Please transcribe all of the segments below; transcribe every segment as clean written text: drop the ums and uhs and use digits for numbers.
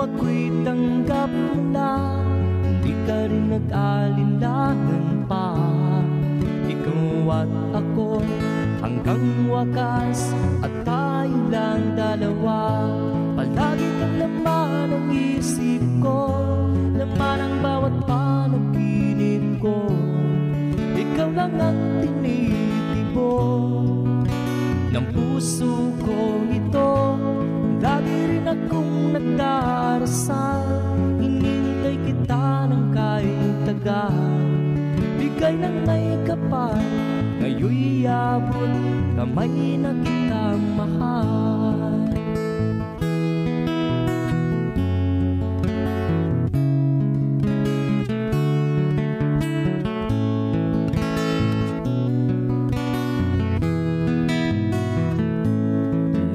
ako'y tanggap mo na, hindi ka rin nag-alinlangan pa. Ikaw at ako hanggang wakas, at tayo lang dalawa. Palagi kang laman ng isip ko, laman ang bawat panaginip ko. Ikaw lang ang tinitibok ng puso ko ito. Lagi rin akong nagdarasal, hinintay kita ng kahit tagal. Bigay ng may kapal, ngayon'y abot kamay na kita mahal.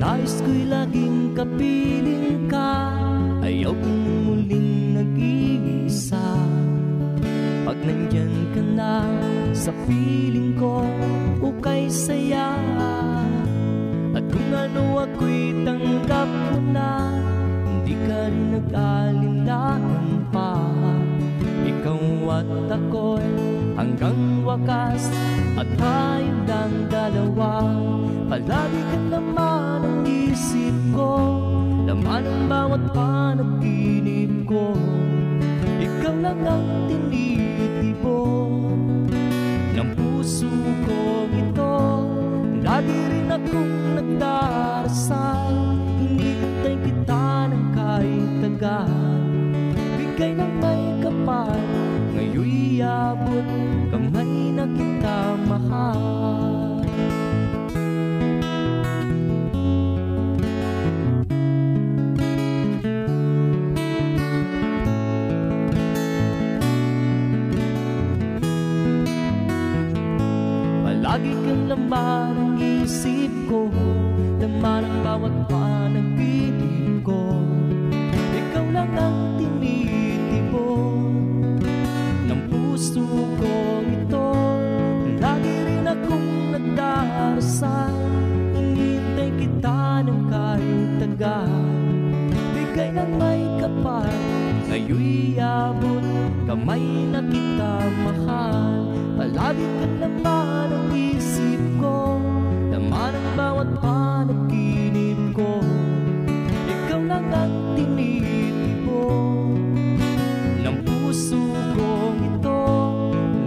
Nais ko'y laging kapiling ka, ayaw kong muling nag-iisa. Pag nandyan ka na sa piling ko, ukay saya. At kung ano ako'y tanggap mo na, hindi ka rin nag-alinlangan pa. Ikaw at ako'y hanggang wakas, at tayo lang dalawa. Palagi ka naman ang isip ko, laman ang bawat panaginip ko. Ikaw lang ang tinitibok ng puso ko ito. Lagi rin akong nagdarasal, hinintay kita ng kahit tagal. Bigay ng may kapal, ngayon'y abot kamay na kita mahal. Lagi kang laman ng isip ko, laman ang bawat panaginip ko. Ikaw lang ang tinitibok ng puso ko ito. Lagi rin akong nagdarasal, hinintay kita ng kahit tagal. Bigay ng may kapal, ngayon'y abot kamay na kita mahal. Palagi ka naman ang isip ko, laman ang bawat panaginip ko. Ikaw lang ang tinitibok ng puso ko ito.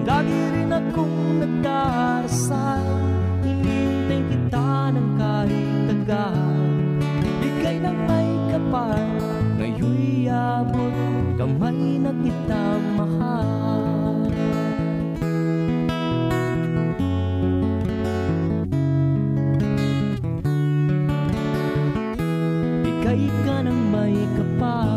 Lagi rin akong nagdarasal, hinintay kita ng kahit tagal. Bigay ng may kapal, ngayon'y abot kamay na kita mahal. Bigay ka ng may kapal,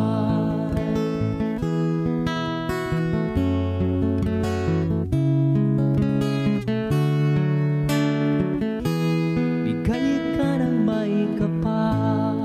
bigay ka ng may kapal.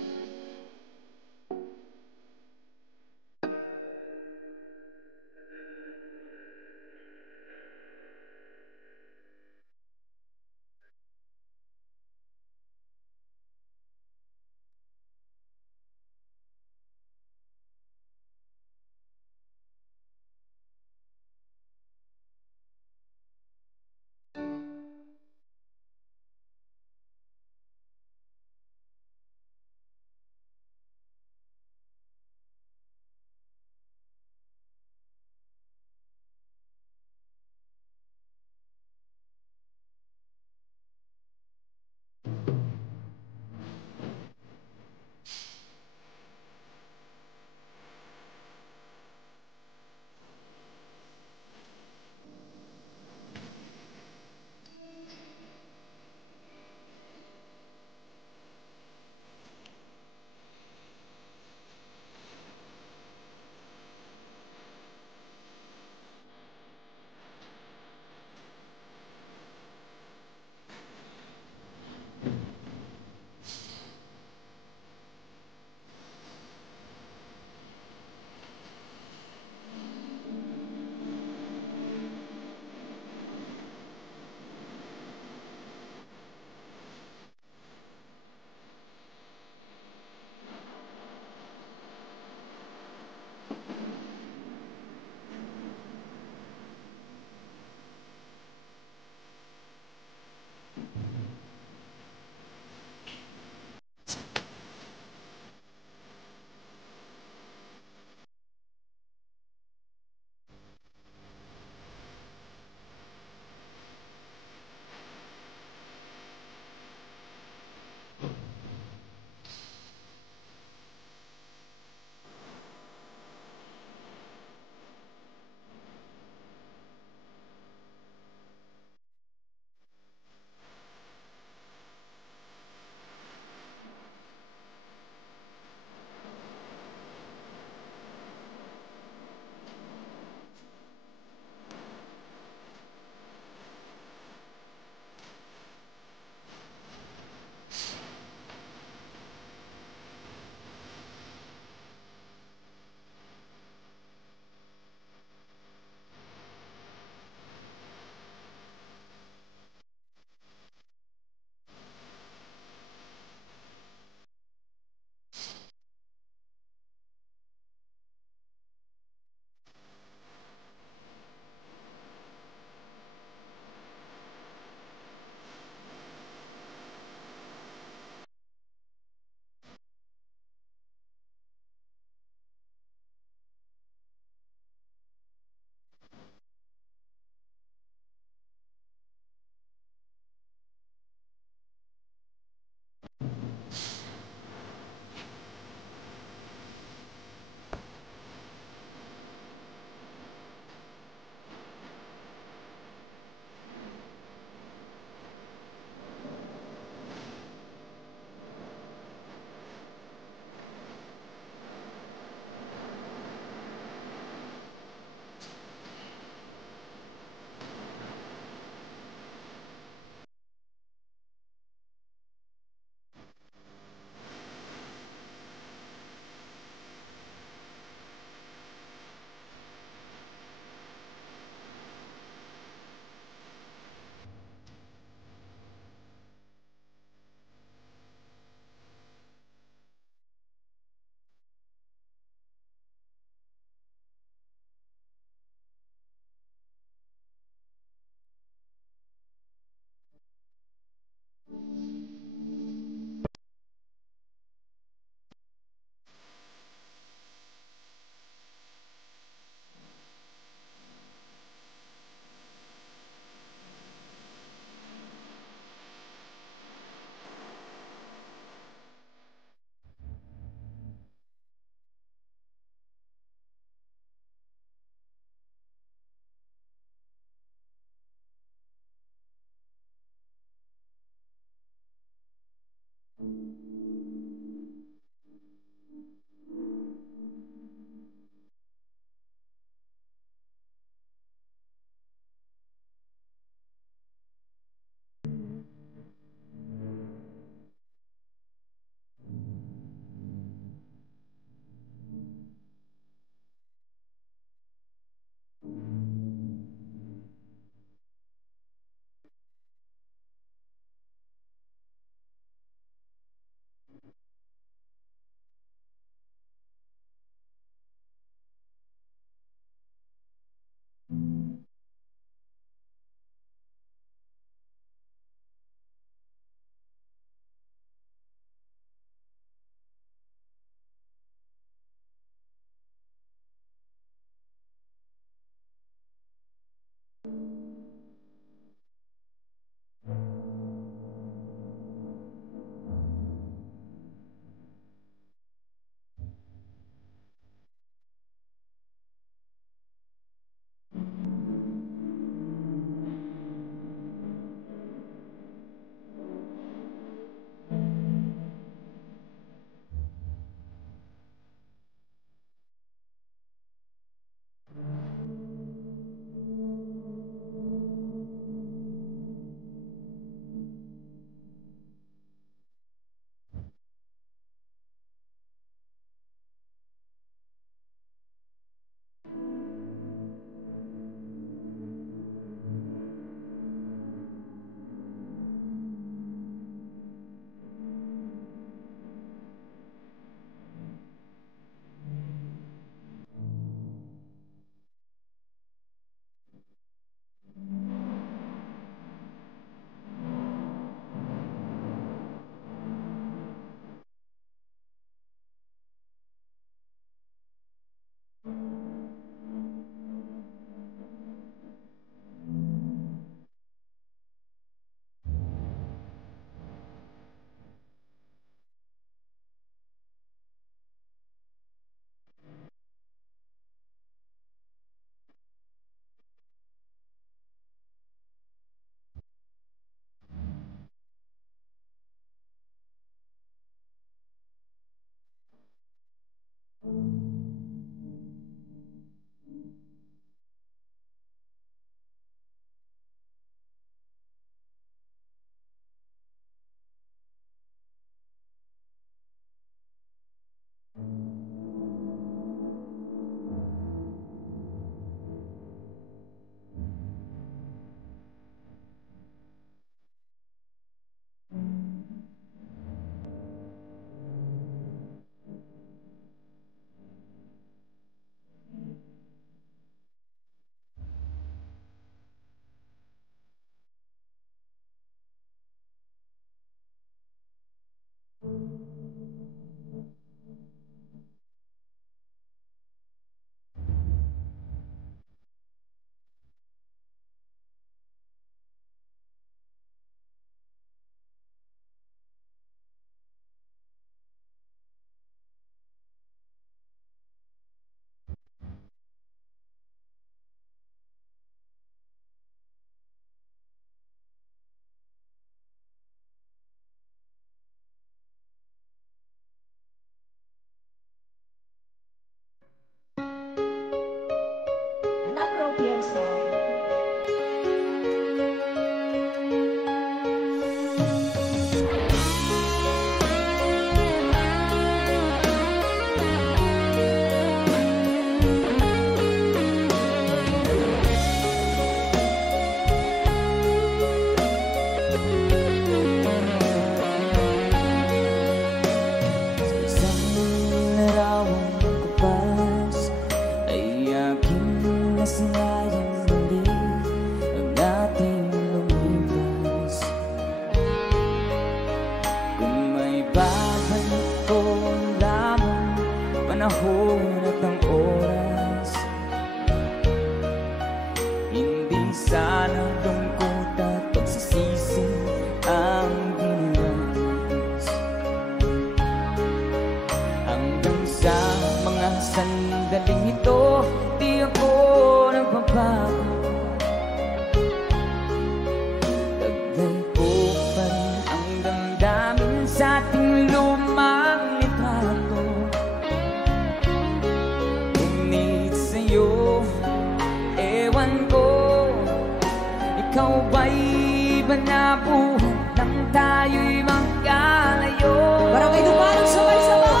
Ikaw ba'y banabuhan nang tayo'y magkalayo? Parang kayo parang sabay-sabay.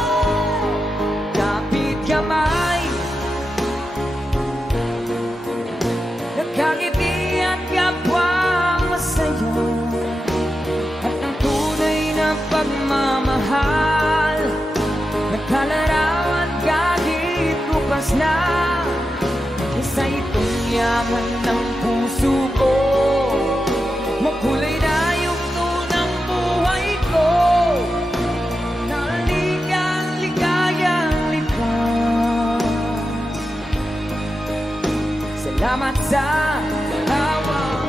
Kapit kamay, nakangiti at kapwang masaya, at ang tunay na pagmamahal, nakalarawan kahit bukas na. Isa itong yaman ng puso ko, makulay na yung tunang buhay ko, naligang ligayang likas. Salamat sa hawak.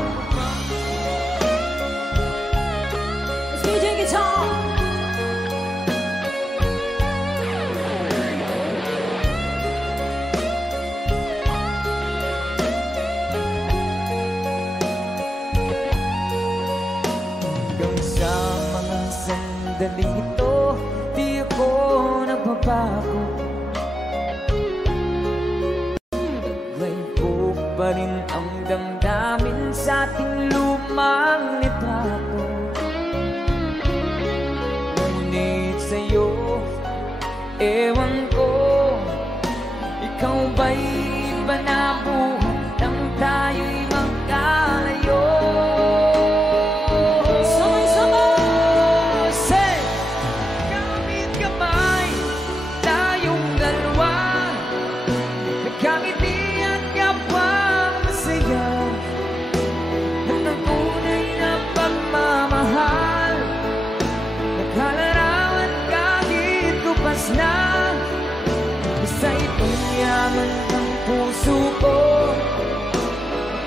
Let's DJ guitar. Sandaling ito, di ako nagbabago. Ganito pa rin ang damdamin sa ating lumang litrato. Ngunit sa'yo, ewan ko, ikaw ba'y banabuhan nang tayo'y magkalayo? Isa itong yaman ng puso ko,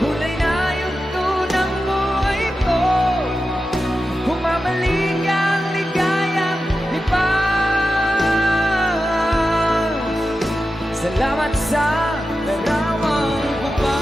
kulay na yung tunang buhay ko, humamaling ang ligayang lipas. Salamat sa larawang ko pa.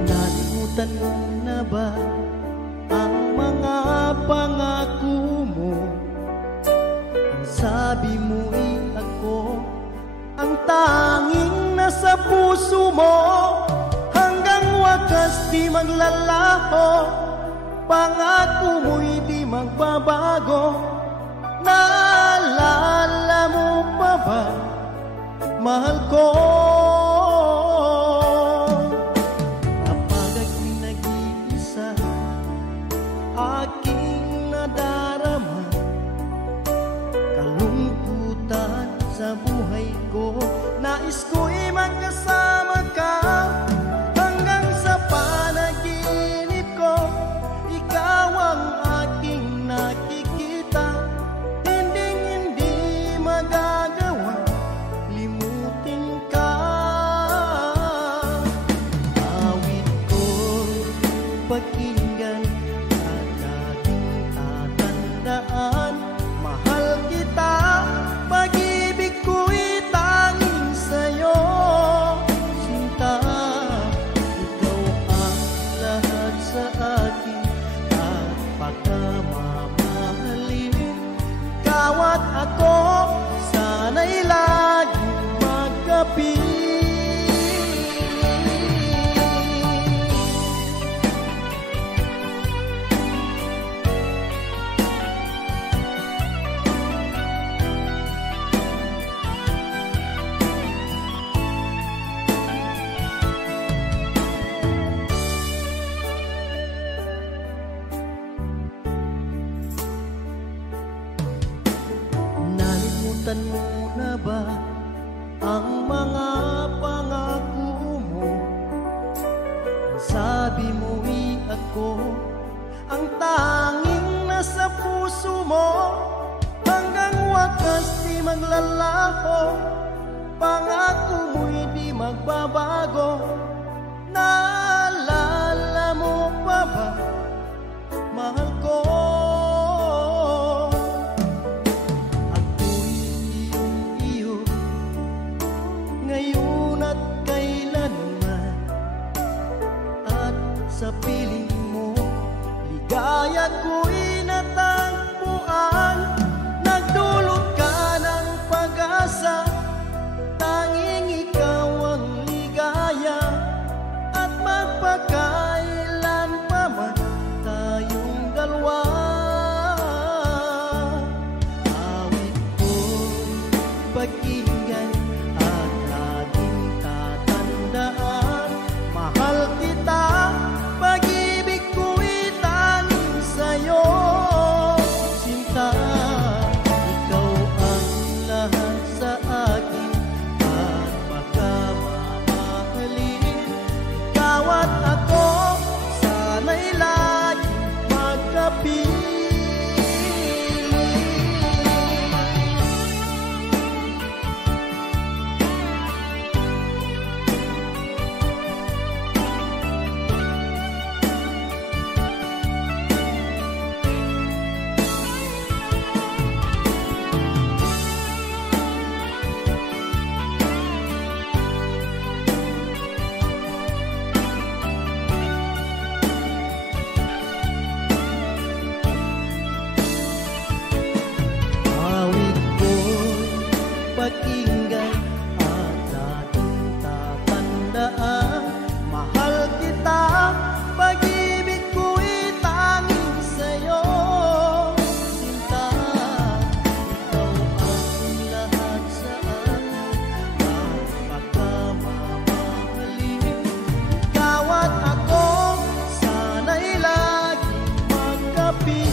Nalimutan mo na ba ang mga pangako mo? Ang sabi mo'y ako ang tanging nasa puso mo, hanggang wakas di maglalaho. Pangako mo'y di magbabago. Naalala mo pa ba, mahal ko? Aking nadarama, kalungkutan sa buhay ko. Nais ko'y magkasama ka hanggang sa panaginip ko. Ikaw ang aking nakikita, hindi magagawa limutin ka. Awit ko pakinggan, mahal kita, pag-ibig ko'y tanging sa'yo. Sinta, ikaw ang lahat sa akin at pagkamamahalin. Ikaw at ako, sana'y laging magkapit. Nalimutan mo na ba ang mga pangako mo? Sabi mo'y ako ang tanging nasa puso mo, hanggang wakas di maglalaho. Pangako mo'y di magbabago. Naalala mo pa ba, mahal ko? Ako'y iyong-iyo ngayon at kailanman, at sa piling mo ligaya ko'y natagpuan. Nagdulot ka ng pag-asa, tanging ikaw ang ligaya, at magpakailan pa man tayong dalawa. Awit ko'y pakinggan at laging tatandaan. Mahal kita, pag-ibig ko'y tanging sa'yo. Sinta, ikaw ang lahat sa akin, at pagkamamahalin. Ikaw at ako, sana'y laging magkapiling. Awit ko'y pakinggan at laging tatandaan. Mahal kita, pag-ibig ko'y tanging sa'yo. Sinta, ikaw ang lahat sa akin, at pagkamamahalin. Ikaw at ako, sana'y laging magkapiling.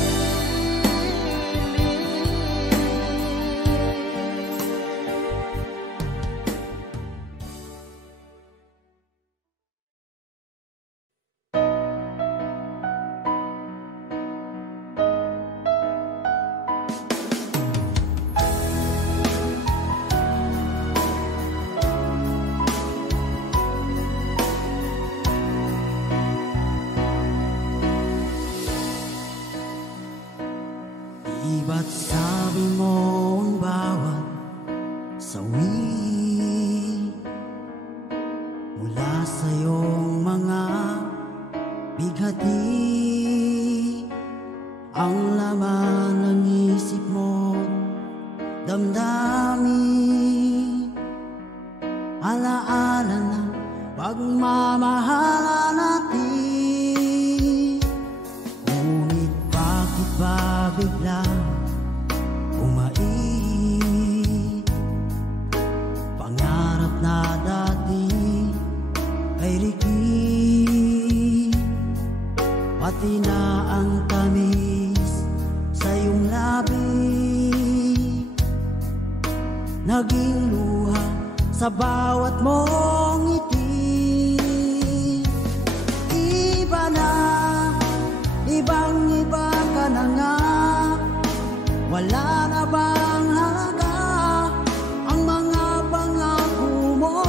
Di ba't sabi mo ang bawat sawi mula sa iyong mga bighati, ang laman ng isip mo, damdamin, alaala ng pagmamahala natin. Ngunit bakit ba biglang umait? Pangarap na dati ay rikit, pati na ang tamis sa iyong labi, naging luha sa bawat mong ngiti. Iba na, ibang-iba ka na nga, wala na bang halaga ang mga pangako mo?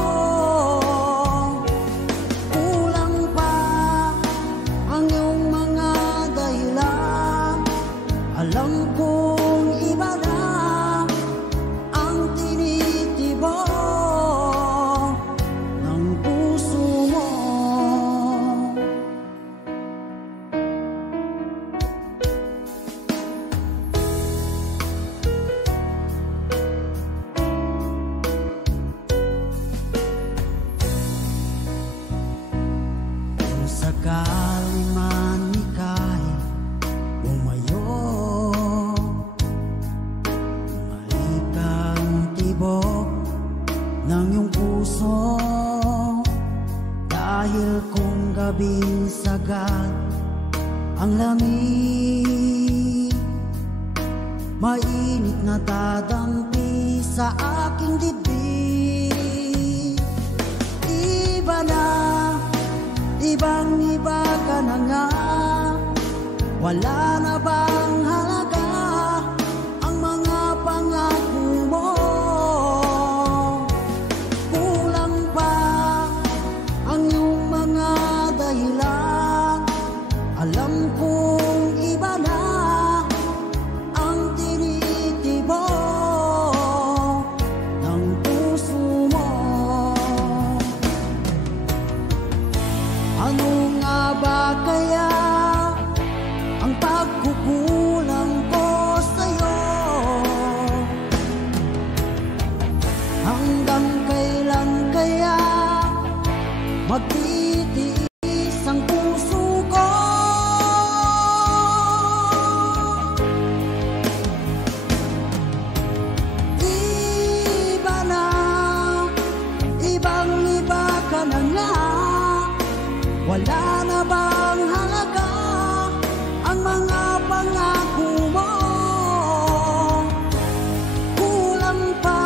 Kulang pa ang iyong mga dahilan, alam kong iba na ang tinitibok ng puso mo. Kung sakali man ika'y umayo, malikang tibok ng iyong puso, dahil kung gabing sagad ang lamig, mainit na dadampi sa aking dibdib. Iba na, ibang-iba ka na nga. Wala na bang halaga ang mga pangako mo? Kulang pa ang iyong mga dahilan. Alam kong iba na ang tinitibo ng puso mo. Ano nga ba kaya ang pagkukulang ko sa'yo? Hanggang kailan kaya magtitiis ang puso ko? Iba na, ibang-iba ka na nga. Wala na bang halaga ang mga pangako mo? Kulang pa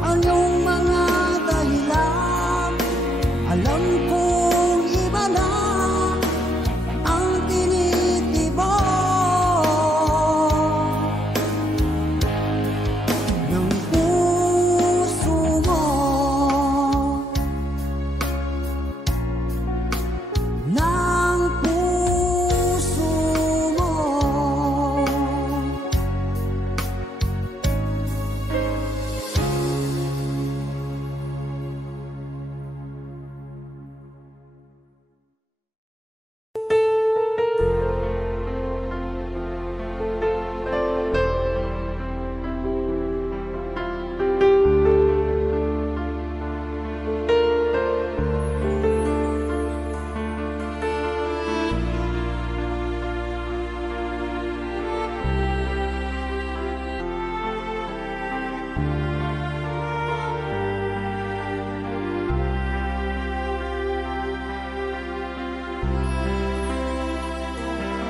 ang iyong mga dahilan. Alam kong iba na ang tinitibo ng puso mo. Ng puso mo.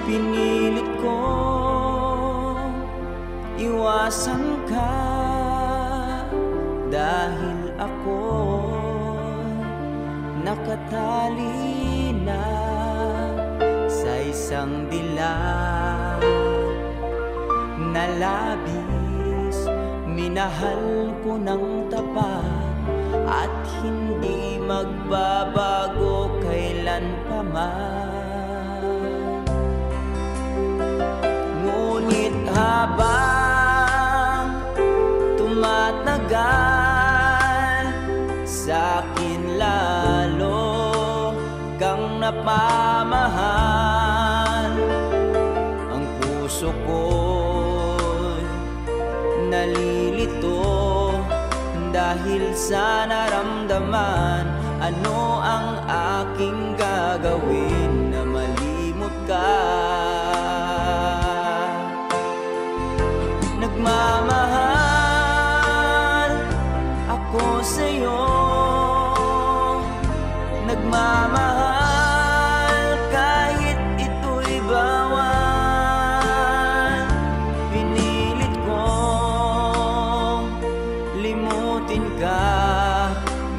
Pinilit ko iwasan ka dahil ako nakatali na sa isang dilag na labis. Minahal ko ng tapat at hindi magbabago kailan pa man. Ngunit habang tumatagal, sa'kin lalo kang napamahal. Ang puso ko'y nalilito dahil sa naramdaman. Ano ang aking gagawin na malimot ka? Nagmamahal ako sa'yo, nagmamahal kahit ito'y bawal. Pinilit kong limutin ka,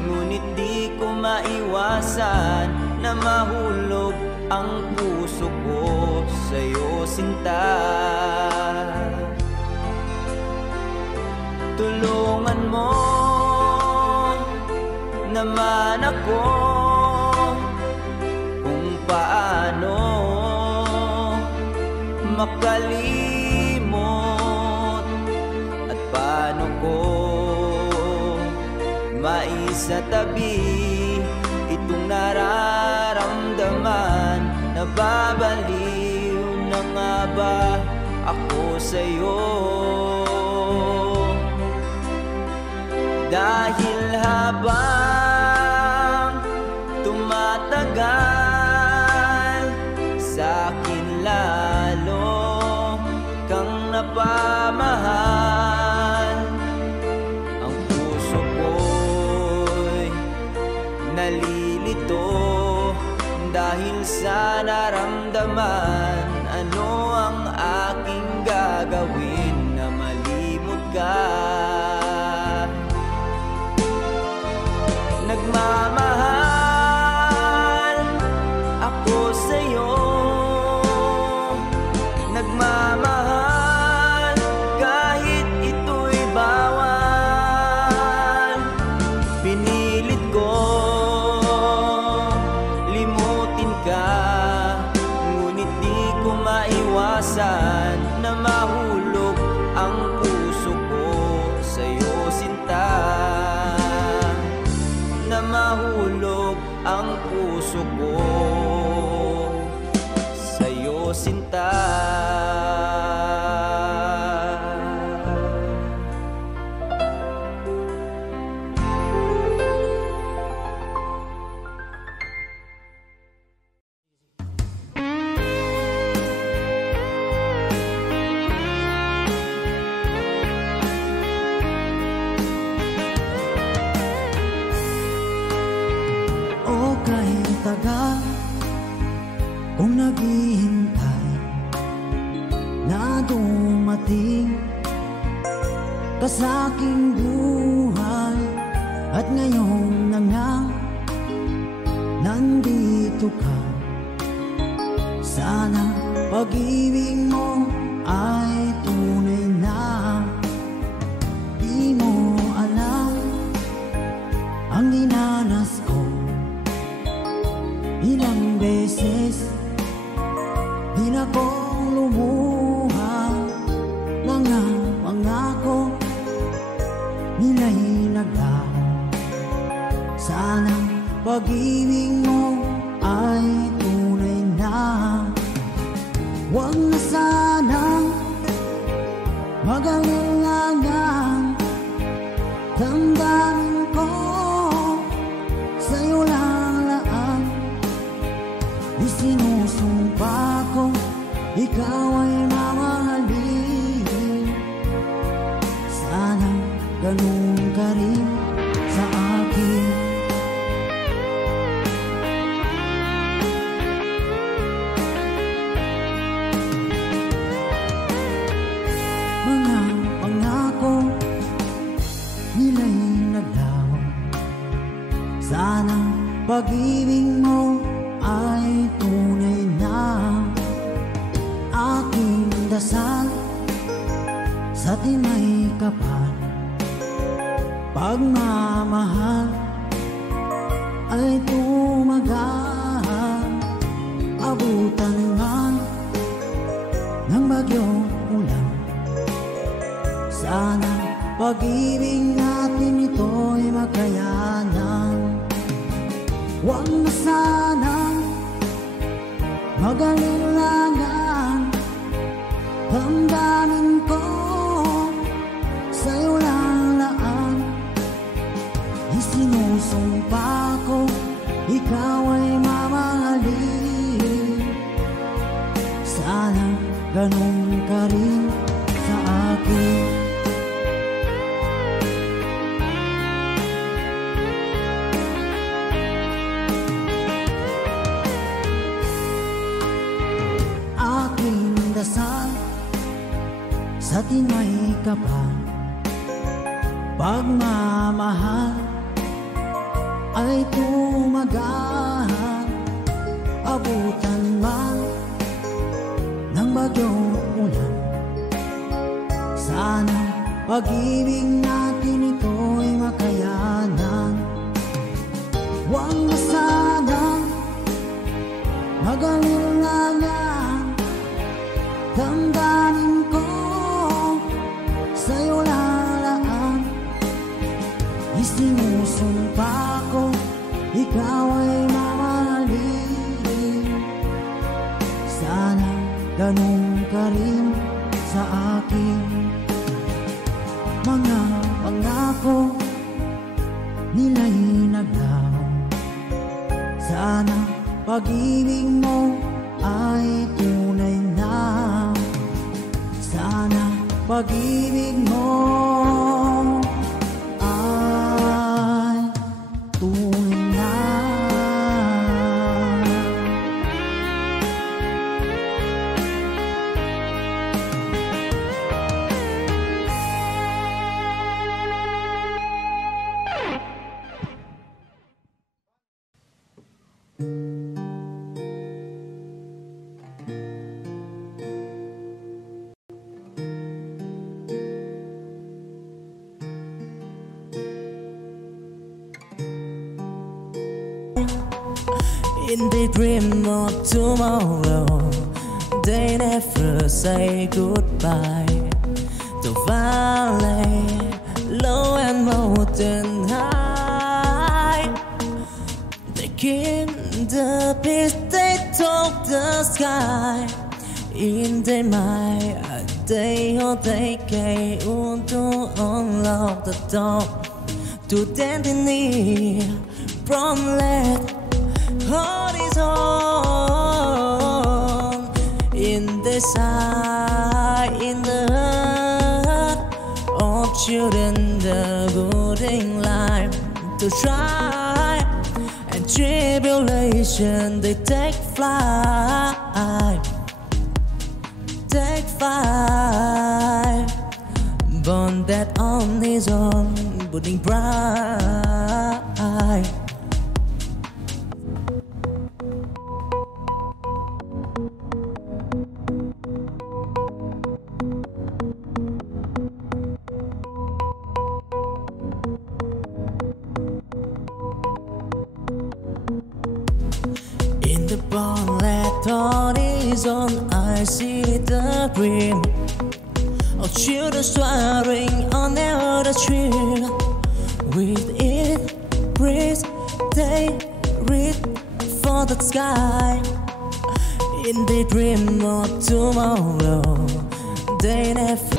ngunit di ko maiwasan na mahulog ang puso ko sa'yo, sinta. Tulungan mo naman ako kung paano makalimot at paano ko maisatabi itong nararamdaman. Nababaliw na nga ba ako sa'yo? Dahil habang tumatagal, sa'kin lalo kang napamahal. Ang puso ko'y nalilito dahil sa naramdaman. Ano ang aking gagawin na malimot ka? sa aking buhay. At ngayon na nga nandito ka. Sana pag-ibig mo ay tunay na. Di mo alam ang dinanas ko. Ilang beses di na kong lumuha. Mga pangako nila'y naglaho. Sana pag-ibig mo ay tunay na. Huwag na sanang mag-alinlangan. Damdamin ko sa'yo lang laan. Isinusumpa ko ikaw ay mamahalin. Sana ganun ka rin sa akin. Mga pangako nila'y naglaho. Sana pag-ibig mo ay tunay na. Aking dasal sa timay kapal. Pagmamahal ay tumagal. Abutan man ng bagyong ulan. Sana pag-ibig natin ito'y makayanan. Huwag na sanang mag-alinlangan. Damdamin ko sa'yo lang laan. Isinusumpa ko ikaw ay mamahalin. Sana ganun ka rin sa akin. Aking dasal sa timay kapal. Pagmamahal ay tumagal. Abutan man ng bagyong ulan. Sana pag-ibig natin ito'y makayanan. Huwag na sanang mag-alinlangan. Damdamin ko sa'yo lalaan. Isinusumpa ko ikaw ay mamahalin. Sana ganun ka rin sa akin. Mga pangako nila'y naglaho. Sana pag-ibig mo ay tunay na. Sana pag-ibig mo ay tunay na. In the dream of tomorrow, they never say goodbye. The valley, low and mountain high, they keep the peace they took the sky. In the mind, they hold they came to unlock the door to destiny from let horizon. In the sky, in the heart of children, the good in life to try, and tribulation they take flight, take flight. Burn that on his own, burning bright. In the bonnet on his own, I see the dream of children swearing on the tree. With it, breeze, they read for the sky. In the dream of tomorrow, they never.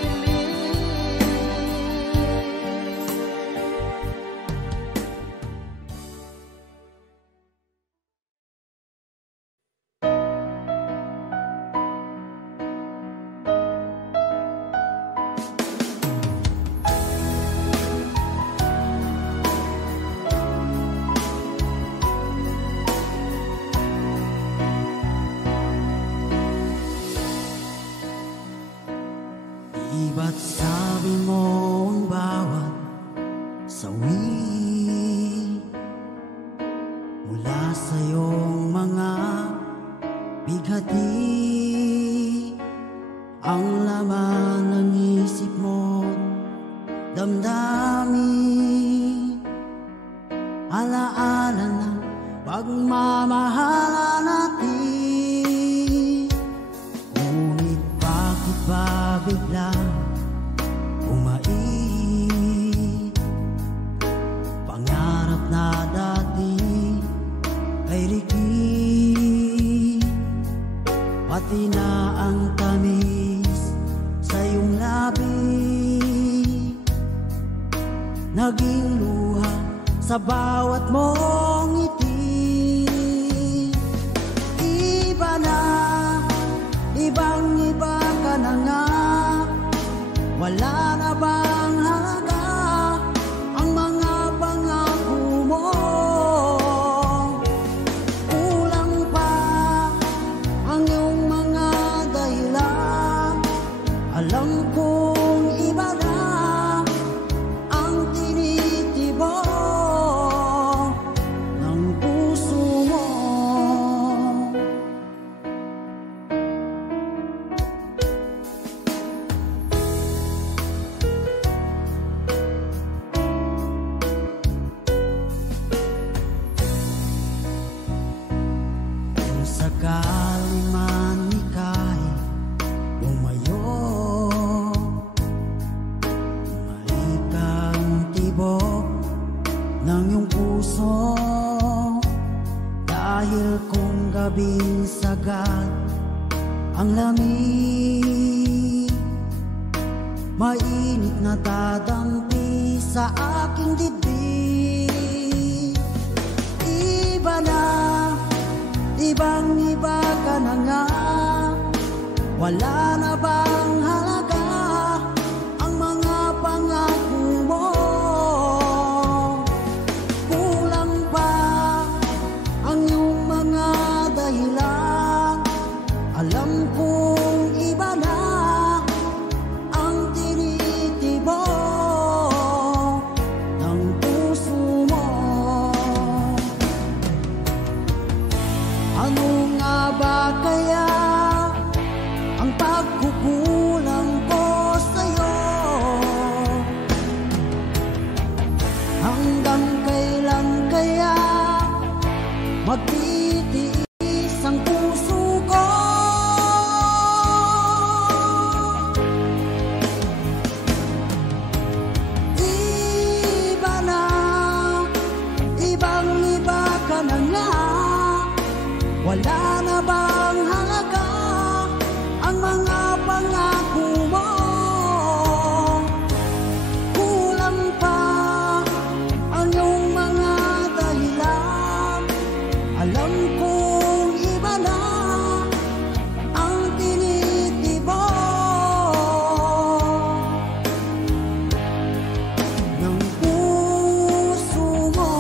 Ba't sabi mo ang bawat sawi mula sa iyong mga bighati, ang laman ng isip mo, damdamin, alaala ng pagmamahalan natin. Ngunit bakit ba biglang pangarap na dati ay rikit, pati na ang tamis sa iyong labi, naging luha sa bawat mong ngiti. Iba na, ibang-iba ka na nga, wala na bang halaga ang mga pangako mo? Kulang pa ang iyong mga dahilan. Alam kong iba na ang tinitibok ng puso mo. Sakali man ika'y lumayo, maikang tibok ng iyong puso, dahil kung gabing sagad ang lamig, mainit na dadampi sa aking dibdib. Iba na, ibang-iba ka na nga, wala na bang halaga ang mga pangako mo? Kulang pa ang iyong mga dahilan. Alam kong iba na ang tinitibok ng puso mo. Ano nga ba kaya ang pagkukulang ko sa'yo? Hanggang kailan kaya magtitiis ang puso ko? Iba na, ibang-iba ka na nga, wala na bang halaga ang mga pangako mo? Kulang pa ang iyong mga dahilan. Alam kong iba na ang tinitibok ng puso mo.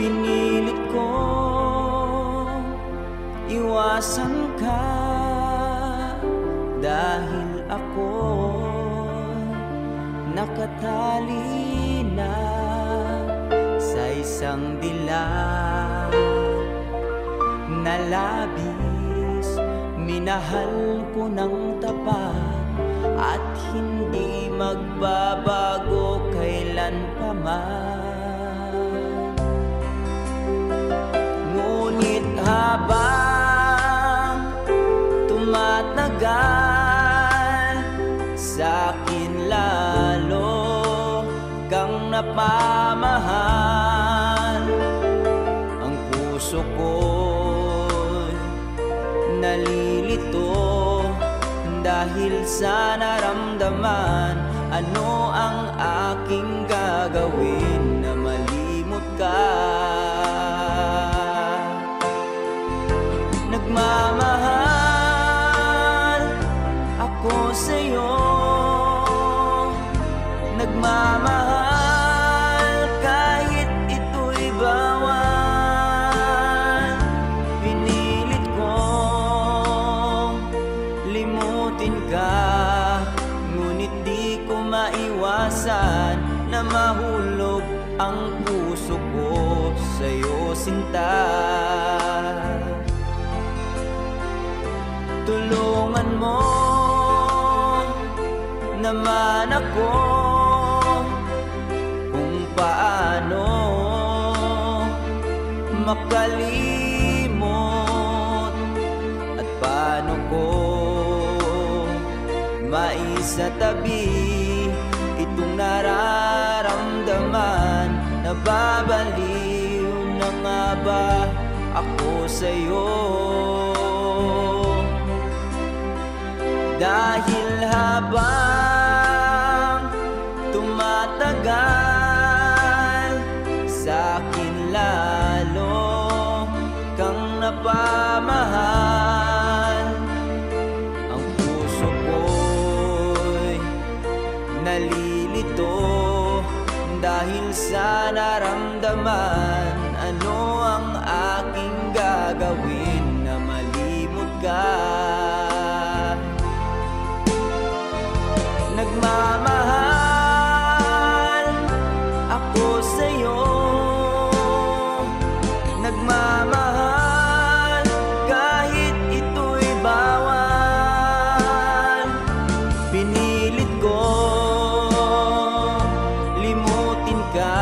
Pinilit ko iwasan ka dahil ako nakatali na sa isang dilag na labis. Minahal ko ng tapat at hindi magbabago kailan pa man. Ngunit habang tumatagal, sa'kin lalo kang napamahal. Ang puso ko'y nalilito dahil sa naramdaman. Ano ang aking gagawin na malimot ka? Nagmamahal ako sa'yo, nagmamahal kahit ito'y bawal. Pinilit kong limutin ka, ngunit di ko maiwasan na mahulog ang puso ko sa'yo, sinta. Tulungan mo naman ako kung paano makalimot at paano ko maisatabi itong nararamdaman. Nababaliw na nga ba ako sa'yo? Dahil habang tumatagal, sa'kin lalo kang napamahal. Ang puso ko'y nalilito dahil sa naramdaman. Ano ang aking gagawin na malimot ka? Nagmamahal ako sa'yo, nagmamahal kahit ito'y bawal. Pinilit ko limutin ka,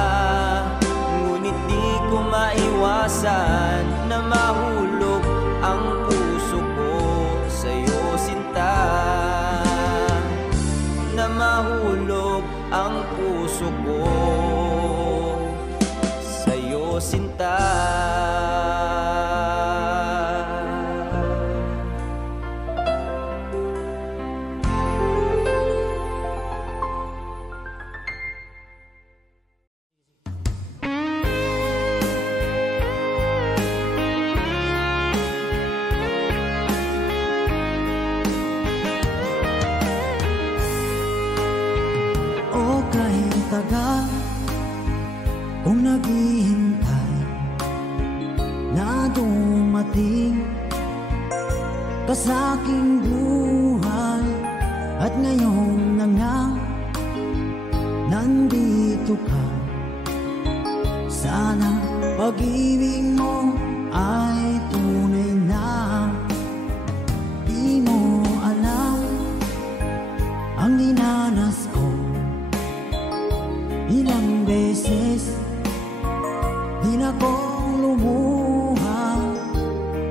ngunit di ko maiwasan na mahulog ang puso ko sa'yo, sinta. Na mahulog ang puso ko sa'yo, sinta. Tagal kung naghihintay na dumating ka sa aking buhay, at ngayon na nga nandito ka. Sana pag-ibig mo ay tunay na. Di mo alam ang dinanas ko. Ilang beses din akong lumuha,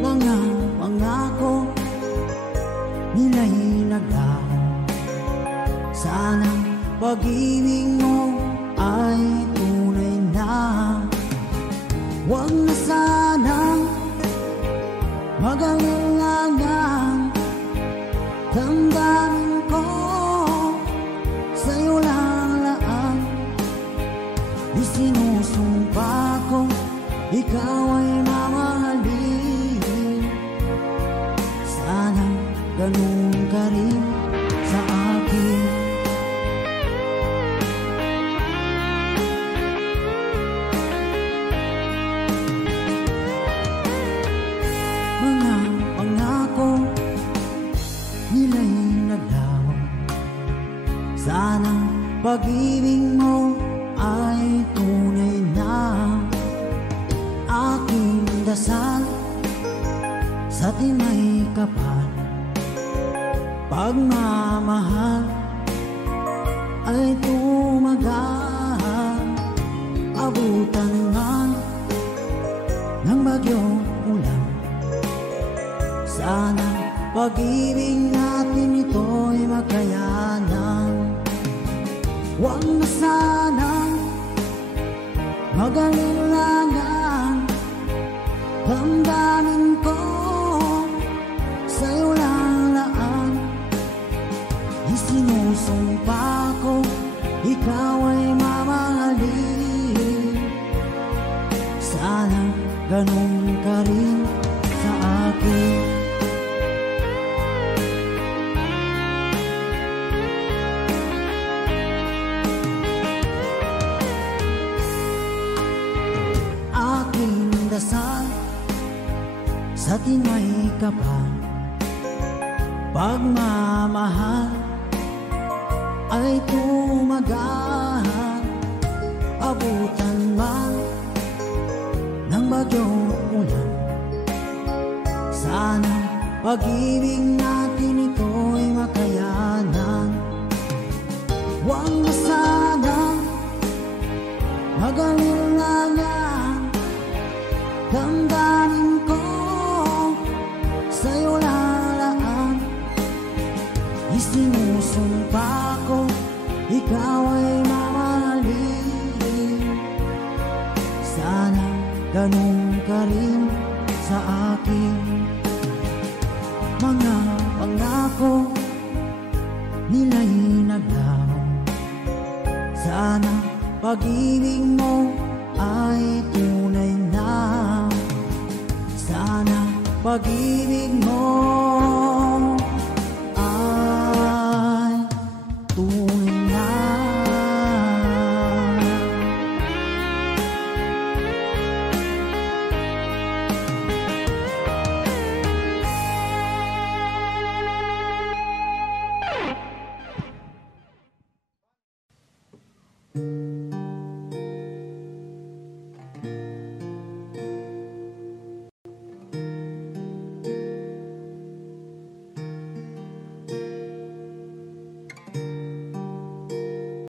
mga pangako nila'y naglaho. Sana pag-ibig mo ay tunay na. Huwag na sanang mag-alangang damdamin ko sa'yo lang laan. Isinusumpa ko ikaw ay mamahalin. Sana ganun ka rin sa akin. pag-ibig mo ay tunay na aking dasal sa tinay kapal. Pagmamahal ay tumagal, abutan man ng bagyong ulan. Sana pag-ibig natin ito'y makayanan. Huwag na sanang mag-alilangan, damdamin ko sa'yo lang laan. Isinusumpa ko, ikaw ay mamahalin. Sana ganun ka rin sa akin. Sa tinay kapal, pagmamahal ay tumagal, abutan man ng bagyong ulan. Sana pag-ibig natin ito'y makayanan. Huwag na sanang mag-alilangan, damdamin ko sa'yo lalaan. Isinusumpa ko, ikaw ay mamahalin. Sana ganun ka rin sa akin. Mga pangako nila'y naglaho. Sana pag-ibig mo ay tunay na. Sana pag-ibig mo ay tunay na.